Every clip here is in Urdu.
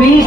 20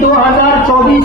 2024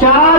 4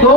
2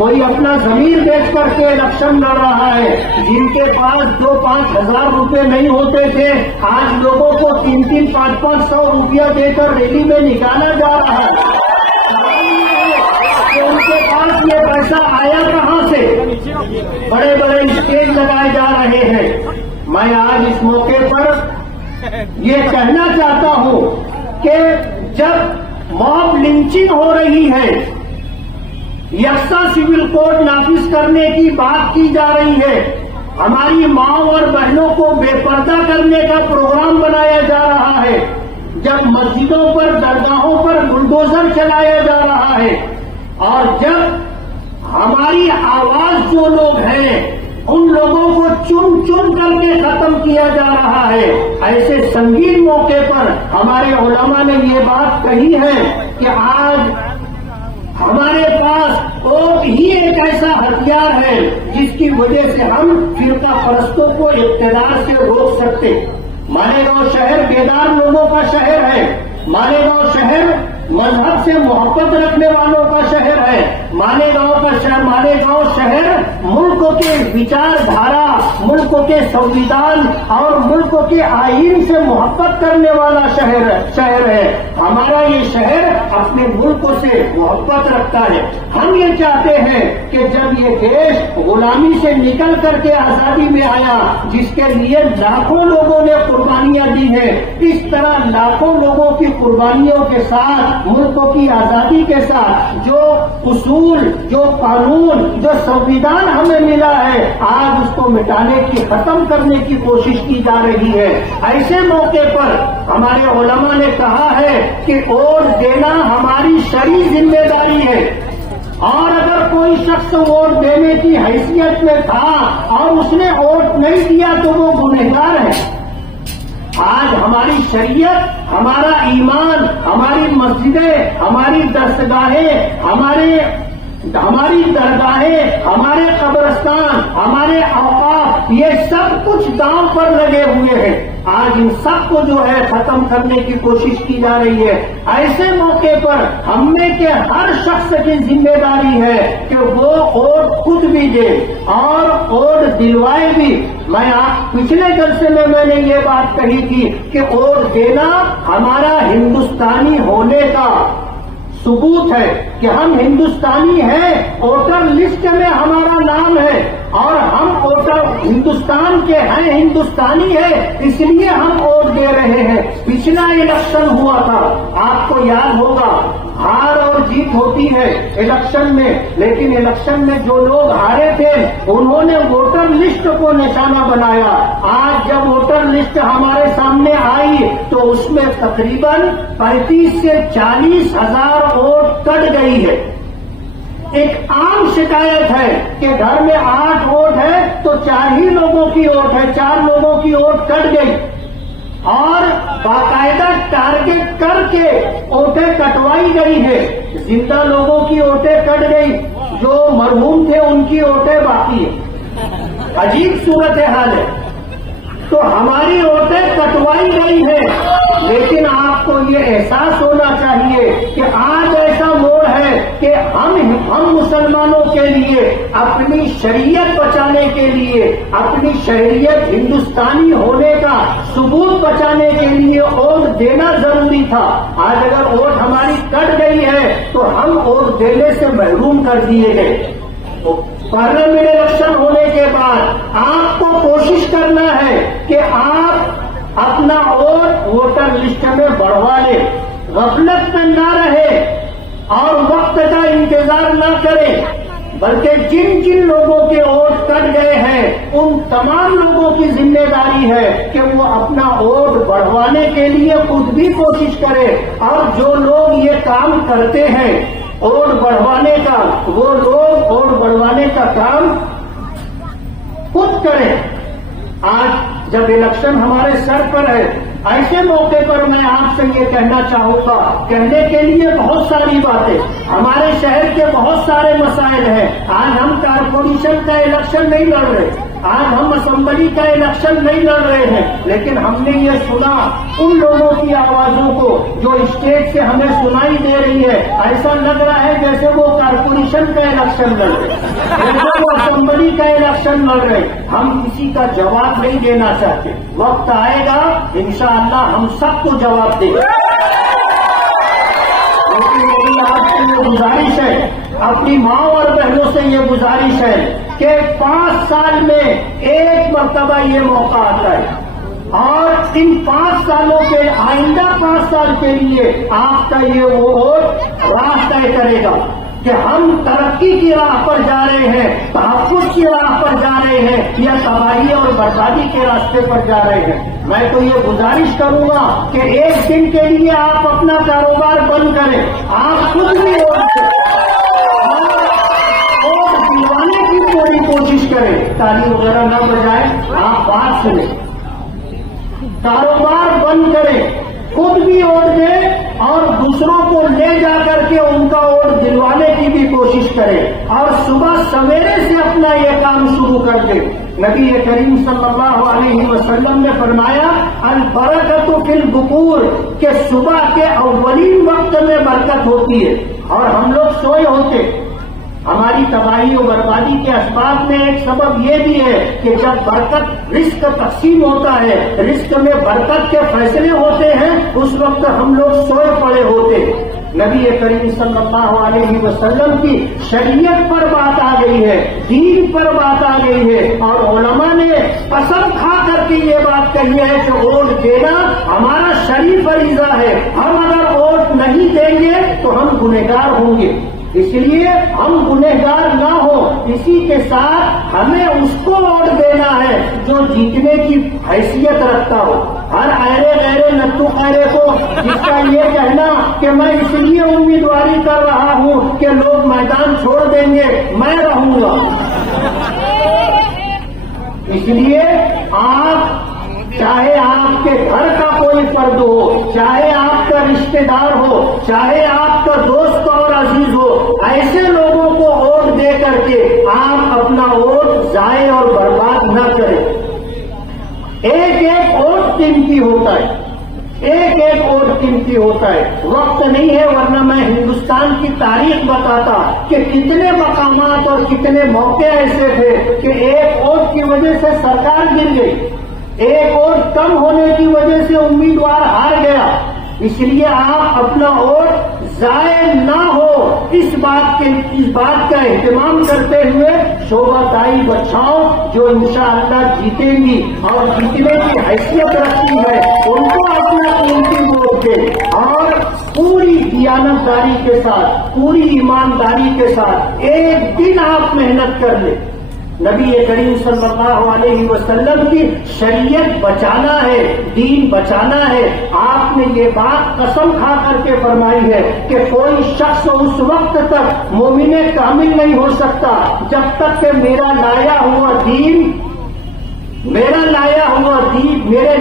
کوئی اپنا زمین بیچ کر کے الیکشن لڑ رہا ہے. جن کے پاس 2-5 ہزار روپے نہیں ہوتے تھے آج لوگوں کو 300 500 روپیہ دے کر ریلی میں نکالا جا رہا ہے. ان کے پاس یہ پیسہ آیا کہاں سے؟ بڑے بڑے اسٹیج لگائے جا رہے ہیں. میں آج اس موقع پر یہ کہنا چاہتا ہوں کہ جب موب لنچنگ ہو رہی ہے، یکساں سول کوڈ نافذ کرنے کی بات کی جا رہی ہے، ہماری ماں اور بہنوں کو بے پردہ کرنے کا پروگرام بنایا جا رہا ہے، جب مسجدوں پر درگاہوں پر بلڈوزر چلایا جا رہا ہے، اور جب ہماری آواز جو لوگ ہیں ان لوگوں کو چن چن کر کے ختم کیا جا رہا ہے، ایسے سنگین موقع پر ہمارے علماء نے یہ بات کہی ہے کہ آج ہمارے پاس ووٹ ہی ایک ایسا ہتھیار ہے جس کی وجہ سے ہم فرقہ پرستوں کو اقتدار سے روک سکتے. مالیگاؤں شہر بیدار لوگوں کا شہر ہے. مالیگاؤں شہر مذہب سے محبت رکھنے والوں کا شہر ہے. مالیگاؤں شہر ملک کے وچار دھارا، ملک کے سنویدھان اور ملک کے آئین سے محبت کرنے والا شہر ہے. ہمارا یہ شہر اپنے ملک سے محبت رکھتا ہے. ہم یہ چاہتے ہیں کہ جب یہ دیش غلامی سے نکل کر کے آزادی میں آیا، جس کے لیے لاکھوں لوگوں نے قربانیاں دی ہیں، اس طرح لاکھوں لوگوں کی قربانیوں کے ساتھ، ملکوں کی آزادی کے ساتھ جو اصول، جو قانون، جو سنویدھان ہمیں ملا ہے، آج اس کو مٹانے کی، ختم کرنے کی کوشش کی جا رہی ہے. ایسے موقع پر ہمارے علماء نے کہا ہے کہ ووٹ دینا ہماری شرعی ذمہ داری ہے، اور اگر کوئی شخص ووٹ دینے کی حیثیت میں تھا اور اس نے ووٹ نہیں دیا تو وہ گنہگار ہے. آج ہماری شریعت، ہمارا ایمان، ہماری مسجدیں، ہماری درسگاہیں، ہماری درگاہیں، ہمارے قبرستان، ہمارے اوقاف، یہ سب کچھ داؤں پر لگے ہوئے ہیں. آج ان سب کو جو ہے ختم کرنے کی کوشش کی جا رہی ہے. ایسے موقع پر ہم میں کے ہر شخص کی ذمہ داری ہے کہ وہ ووٹ خود بھی دے اور ووٹ دلوائے بھی. پچھلے جلسے میں نے یہ بات کہی تھی کہ ووٹ دینا ہمارا ہندوستانی ہونے کا ثبوت ہے کہ ہم ہندوستانی ہیں. ووٹر لسٹ میں ہمارا نام ہے اور ہم ووٹر ہندوستان کے ہیں، ہندوستانی ہے، اس لیے ہم ووٹ دے رہے ہیں. پچھلا الیکشن ہوا تھا، آپ کو یاد ہوگا، ہار اور جیت ہوتی ہے الیکشن میں، لیکن الیکشن میں جو لوگ ہارے تھے انہوں نے ووٹر لسٹ کو نشانہ بنایا. آج جب ووٹر لسٹ ہمارے سامنے آئی تو اس میں تقریباً 35 سے 40 ہزار ووٹ کٹ گئی ہے. ایک عام شکایت ہے کہ گھر میں 8 ووٹ ہے تو 4 ہی لوگوں کی ووٹ ہے، 4 لوگوں کی ووٹ کٹ گئی، اور باقاعدہ ٹارگٹ کر کے ووٹیں کٹوائی گئی ہے. زندہ لوگوں کی ووٹیں کٹ گئی، جو مرحوم تھے ان کی ووٹیں باقی ہے. عجیب صورتحال ہے. تو ہماری ووٹیں کٹوائی گئی ہے، لیکن آپ کو یہ احساس ہونا چاہیے کہ آج ایسا موڑ ہے کہ ہم مسلمانوں کے لیے اپنی شریعت بچانے کے لیے، اپنی شہریت ہندوستانی ہونے کا ثبوت بچانے کے لیے ووٹ دینا ضروری تھا. آج اگر ووٹ ہماری کٹ گئی ہے تو ہم ووٹ دینے سے محروم کر دیے گئے. پارلیمنٹ الیکشن ہونے کے بعد آپ کو کوشش کرنا ہے کہ آپ اپنا ووٹ ووٹر لسٹ میں بڑھوا لیں، غفلت میں نہ رہے اور وقت کا انتظار نہ کریں، بلکہ جن جن لوگوں کے ووٹ کٹ گئے ہیں ان تمام لوگوں کی ذمہ داری ہے کہ وہ اپنا ووٹ بڑھوانے کے لیے خود بھی کوشش کرے. اور جو لوگ یہ کام کرتے ہیں ووٹ بڑھوانے کا، وہ لوگ ووٹ بڑھوانے کا کام خود کریں. آج جب الیکشن ہمارے سر پر ہے، ایسے موقع پر میں آپ سے یہ کہنا چاہوں گا، کہنے کے لیے بہت ساری باتیں، ہمارے شہر کے بہت سارے مسائل ہیں. آج ہم کارپوریشن کا الیکشن نہیں لڑ رہے، آج ہم اسمبلی کا الیکشن نہیں لڑ رہے ہیں، لیکن ہم نے یہ سنا ان لوگوں کی آوازوں کو جو اسٹیج سے ہمیں سنائی دے رہی ہے، ایسا لگ رہا ہے جیسے وہ کارپوریشن کا الیکشن لڑ رہے، جیسے وہ اسمبلی کا الیکشن لڑ رہے۔ ہم کسی کا جواب نہیں دینا چاہتے، وقت آئے گا انشاءاللہ ہم سب کو جواب دیں گے۔ لیکن میری آپ سے یہ گزارش ہے، اپنی ماں اور بہنوں سے یہ گزارش ہے کہ 5 سال میں ایک مرتبہ یہ موقع آتا ہے، اور ان 5 سالوں کے آئندہ 5 سال کے لیے آپ کا یہ وہ ووٹ راہ طے کرے گا کہ ہم ترقی کی راہ پر جا رہے ہیں، تحفظ کی راہ پر جا رہے ہیں، یا تباہی اور بربادی کے راستے پر جا رہے ہیں۔ میں تو یہ گزارش کروں گا کہ ایک دن کے لیے آپ اپنا کاروبار بند کریں، آپ خود بھی اور دلوانے کی پوری کوشش کریں، تالی وغیرہ نہ بجائیں، آپ بات سنیں، کاروبار بند کریں، خود بھی ووٹ دیں اور دوسروں کو لے جا کر کے ان کا ووٹ دلوانے کی بھی کوشش کریں، اور صبح سویرے سے اپنا یہ کام شروع کر دیں۔ نبی کریم صلی اللہ علیہ وسلم نے فرمایا البرکۃ فی البکور، کہ صبح کے اولین وقت میں برکت ہوتی ہے، اور ہم لوگ سوئے ہوتے۔ ہماری تباہی و بربادی کے اسباب میں ایک سبب یہ بھی ہے کہ جب برکت رزق تقسیم ہوتا ہے، رزق میں برکت کے فیصلے ہوتے ہیں، اس وقت ہم لوگ سوئے پڑے ہوتے۔ نبی کریم صلی اللہ علیہ وسلم کی شریعت پر بات آ گئی ہے، دین پر بات آ گئی ہے، اور علماء نے قسم کھا کر کے یہ بات کہی ہے کہ ووٹ دینا ہمارا شرعی فریضہ ہے، ہم اگر ووٹ نہیں دیں گے تو ہم گنہگار ہوں گے، اس لیے ہم گنہگار نہ ہو، اسی کے ساتھ ہمیں اس کو ووٹ دینا ہے جو جیتنے کی حیثیت رکھتا ہو۔ ہر ایرے غیرے نتو خیرے کو جس کا یہ کہنا کہ میں اس لیے امیدواری کر رہا ہوں کہ لوگ میدان چھوڑ دیں گے، میں رہوں گا، اس لیے آپ چاہے آپ کے گھر کا کوئی فرد ہو، چاہے آپ کا رشتہ دار ہو، چاہے آپ کا دوست اور عزیز ہو، ایسے لوگوں کو ووٹ دے کر کے آپ اپنا ووٹ ضائع اور برباد نہ کریں۔ ایک ایک ووٹ قیمتی ہوتا ہے، ایک ایک ووٹ قیمتی ہوتا ہے۔ وقت نہیں ہے ورنہ میں ہندوستان کی تاریخ بتاتا کہ کتنے مقامات اور کتنے موقع ایسے تھے کہ ایک ووٹ کی وجہ سے سرکار گر گئی، ایک ووٹ کم ہونے کی وجہ سے امیدوار ہار گیا۔ اس لیے آپ اپنا ووٹ ضائع نہ ہو، اس بات کا اہتمام کرتے ہوئے شعبہ دائی بچاؤ جو انشاءاللہ جیتیں گی اور جیتنے کی حیثیت رکھتی ہے، ان کو اپنا قیمتی ووٹ دے، اور پوری دیانتداری کے ساتھ، پوری ایمانداری کے ساتھ ایک دن آپ محنت کر لیں۔ نبی کریم صلی اللہ علیہ وسلم کی شریعت بچانا ہے، دین بچانا ہے۔ آپ نے یہ بات قسم کھا کر کے فرمائی ہے کہ کوئی شخص اس وقت تک مومن کامل نہیں ہو سکتا جب تک کہ میرا لایا ہوا دین، میرے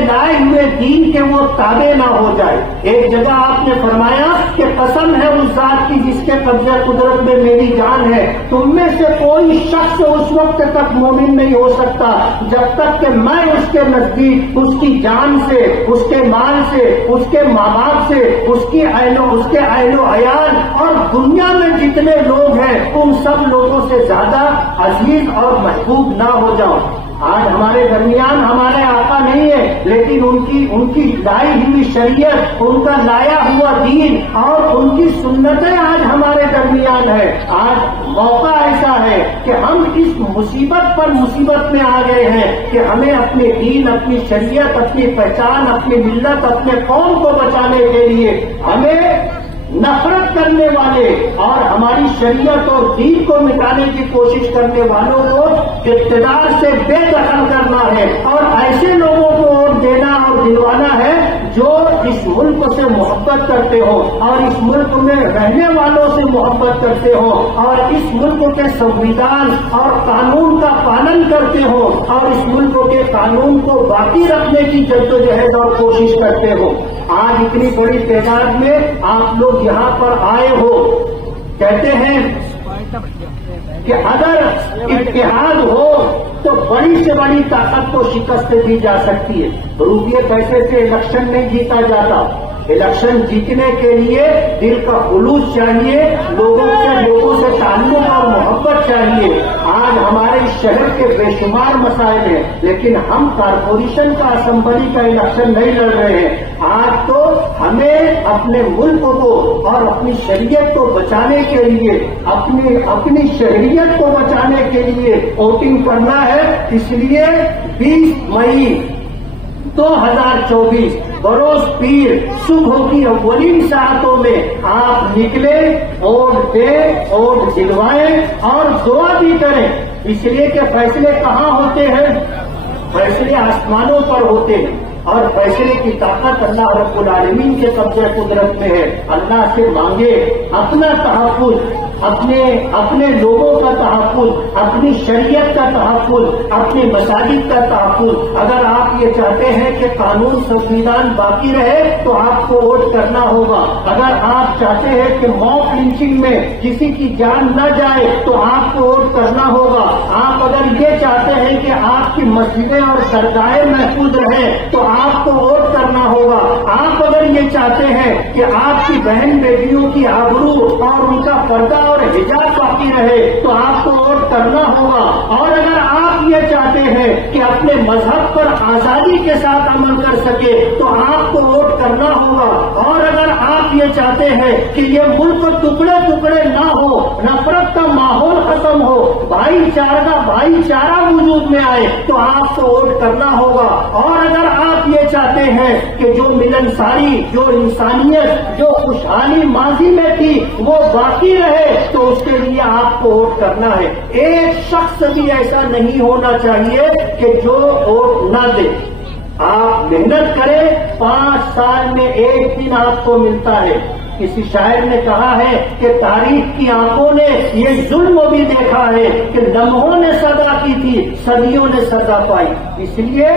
لائے ہوئے دین کے وہ تابع نہ ہو جائے۔ ایک جگہ آپ نے فرمایا کہ قسم ہے اس ذات کی جس کے قبضہ قدرت میں میری جان ہے، تم میں سے کوئی شخص اس وقت تک مومن نہیں ہو سکتا جب تک کہ میں اس کے نزدیک اس کی جان سے، اس کے مال سے، اس کے ماں باپ سے، اس کے اہل و عیال اور دنیا میں جتنے لوگ ہیں ان سب لوگوں سے زیادہ عزیز اور محبوب نہ ہو جاؤں۔ آج ہمارے درمیان ہمارے آقا نہیں ہے، لیکن ان کی لائی ہوئی شریعت، ان کا لایا ہوا دین اور ان کی سنتیں آج ہمارے درمیان ہے۔ آج موقع ایسا ہے کہ ہم اس مصیبت پر مصیبت میں آ گئے ہیں کہ ہمیں اپنے دین، اپنی شریعت، اپنی پہچان، اپنی ملت، اپنے قوم کو بچانے کے لیے ہمیں نفرت کرنے والے اور ہماری شریعت اور دین کو مٹانے کی کوشش کرنے والوں کو اقتدار سے بے دخل کرنا ہے، اور ایسے لوگوں کو ووٹ دینا اور دلوانا ہے جو اس ملک سے محبت کرتے ہو اور اس ملک میں رہنے والوں سے محبت کرتے ہو اور اس ملک کے سنویدھان اور قانون کا پالن کرتے ہو اور اس ملک کے قانون کو باقی رکھنے کی جدوجہد اور کوشش کرتے ہو۔ آج اتنی بڑی تعداد میں آپ لوگ یہاں پر آئے ہو، کہتے ہیں کہ اگر اتحاد ہو تو بڑی سے بڑی طاقت کو شکست دی جا سکتی ہے. روپیے پیسے سے الیکشن نہیں جیتا جاتا. الیکشن جیتنے کے لیے دل کا خلوص چاہیے، لوگوں سے تعلق اور محبت چاہیے. آج ہمارے شہر کے بے شمار مسائل ہیں، لیکن ہم کارپوریشن کا اسمبلی کا الیکشن نہیں لڑ رہے ہیں. آج تو ہمیں اپنے ملک کو اور اپنی شہریت کو بچانے کے لیے، اپنی شہریت کو بچانے کے لیے ووٹنگ کرنا ہے. اس لیے 20 مئی 2024 بروز پیر صبح کی اولین ساعتوں میں آپ نکلے، ووٹ دیں، ووٹ دلوائیں اور دعا بھی کریں. اس لیے کہ فیصلے کہاں ہوتے ہیں؟ فیصلے آسمانوں پر ہوتے ہیں، اور فیصلے کی طاقت اللہ رب العالمین کے قبضہ قدرت میں ہے. اللہ سے مانگے اپنا تحفظ، اپنے لوگوں کا تحفظ، اپنی شریعت کا تحفظ، اپنی مساجد کا تحفظ. اگر آپ یہ چاہتے ہیں کہ قانون سنویدھان باقی رہے تو آپ کو ووٹ کرنا ہوگا. اگر آپ چاہتے ہیں کہ موب لنچنگ میں کسی کی جان نہ جائے تو آپ کو ووٹ کرنا ہوگا. آپ اگر یہ چاہتے ہیں کہ آپ کی مسجدیں اور درگاہیں محفوظ رہیں تو آپ کو ووٹ کرنا ہوگا. آپ اگر یہ چاہتے ہیں کہ آپ کی بہن بیٹیوں کی آبرو اور ان کا پردہ اور حجاب باقی رہے تو آپ کو ووٹ کرنا ہوگا. اور اگر آپ یہ چاہتے ہیں کہ اپنے مذہب پر آزادی کے ساتھ عمل کر سکے تو آپ کو ووٹ کرنا ہوگا. اور اگر آپ یہ چاہتے ہیں کہ یہ ملک ٹکڑے ٹکڑے نہ ہو، نفرت کا ماحول ختم ہو، بھائی چارہ وجود میں آئے تو آپ کو ووٹ کرنا ہوگا. اور اگر آپ یہ چاہتے ہیں کہ جو ملنساری، جو انسانیت، جو خوشحالی ماضی میں تھی وہ باقی رہے تو اس کے لیے آپ کو ووٹ کرنا ہے. ایک شخص بھی ایسا نہیں ہونا چاہیے کہ جو ووٹ نہ دے. آپ محنت کریں، 5 سال میں ایک دن آپ کو ملتا ہے. کسی شاعر نے کہا ہے کہ تاریخ کی آنکھوں نے یہ ظلم بھی دیکھا ہے کہ لمحوں نے سزا کی تھی، صدیوں نے سزا پائی. اس لیے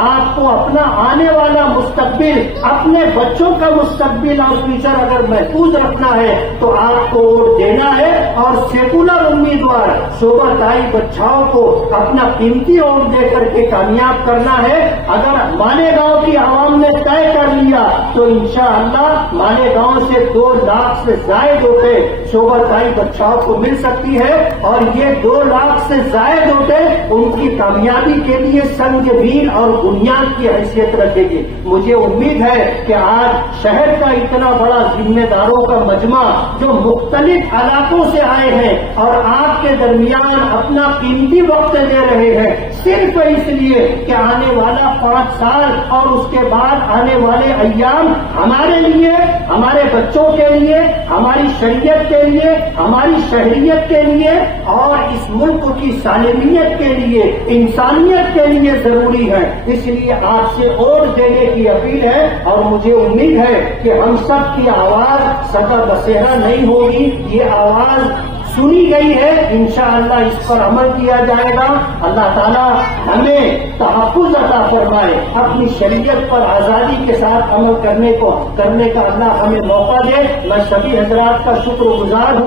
آپ کو اپنا آنے والا مستقبل، اپنے بچوں کا مستقبل اور فیوچر اگر محفوظ رکھنا ہے تو آپ کو ووٹ دینا ہے. اور سیکولر امیدوار شوبھا تائی بچاؤ کو اپنا قیمتی ووٹ دے کر کے کامیاب کرنا ہے. اگر مالیگاؤں کی عوام نے طے کر لیا تو انشاءاللہ مالیگاؤں سے 2 لاکھ سے زائد ووٹیں شوبھا تائی بچاؤ کو مل سکتی ہے. اور یہ 2 لاکھ سے زائد ووٹیں ان کی کامیابی کے لیے سنگ میل اور بنیاد کی حیثیت رکھے گی. مجھے امید ہے کہ آج شہر کا اتنا بڑا ذمہ داروں کا مجمع جو مختلف علاقوں سے آئے ہیں اور آپ کے درمیان اپنا قیمتی وقت دے رہے ہیں صرف اس لیے کہ آنے والا 5 سال اور اس کے بعد آنے والے ایام ہمارے لیے، ہمارے بچوں کے لیے، ہماری شریعت کے لیے، ہماری شہریت کے لیے اور اس ملک کی سالمیت کے لیے، انسانیت کے لیے ضروری ہے. اس لیے آپ سے ووٹ دینے کی اپیل ہے. اور مجھے امید ہے کہ ہم سب کی آواز سدا بسیرا نہیں ہوگی. یہ آواز سنی گئی ہے، انشاءاللہ اس پر عمل کیا جائے گا. اللہ تعالیٰ ہمیں تحفظ عطا فرمائے، اپنی شریعت پر آزادی کے ساتھ عمل کرنے کا اللہ ہمیں موقع دے. میں سبھی حضرات کا شکر گزار ہوں.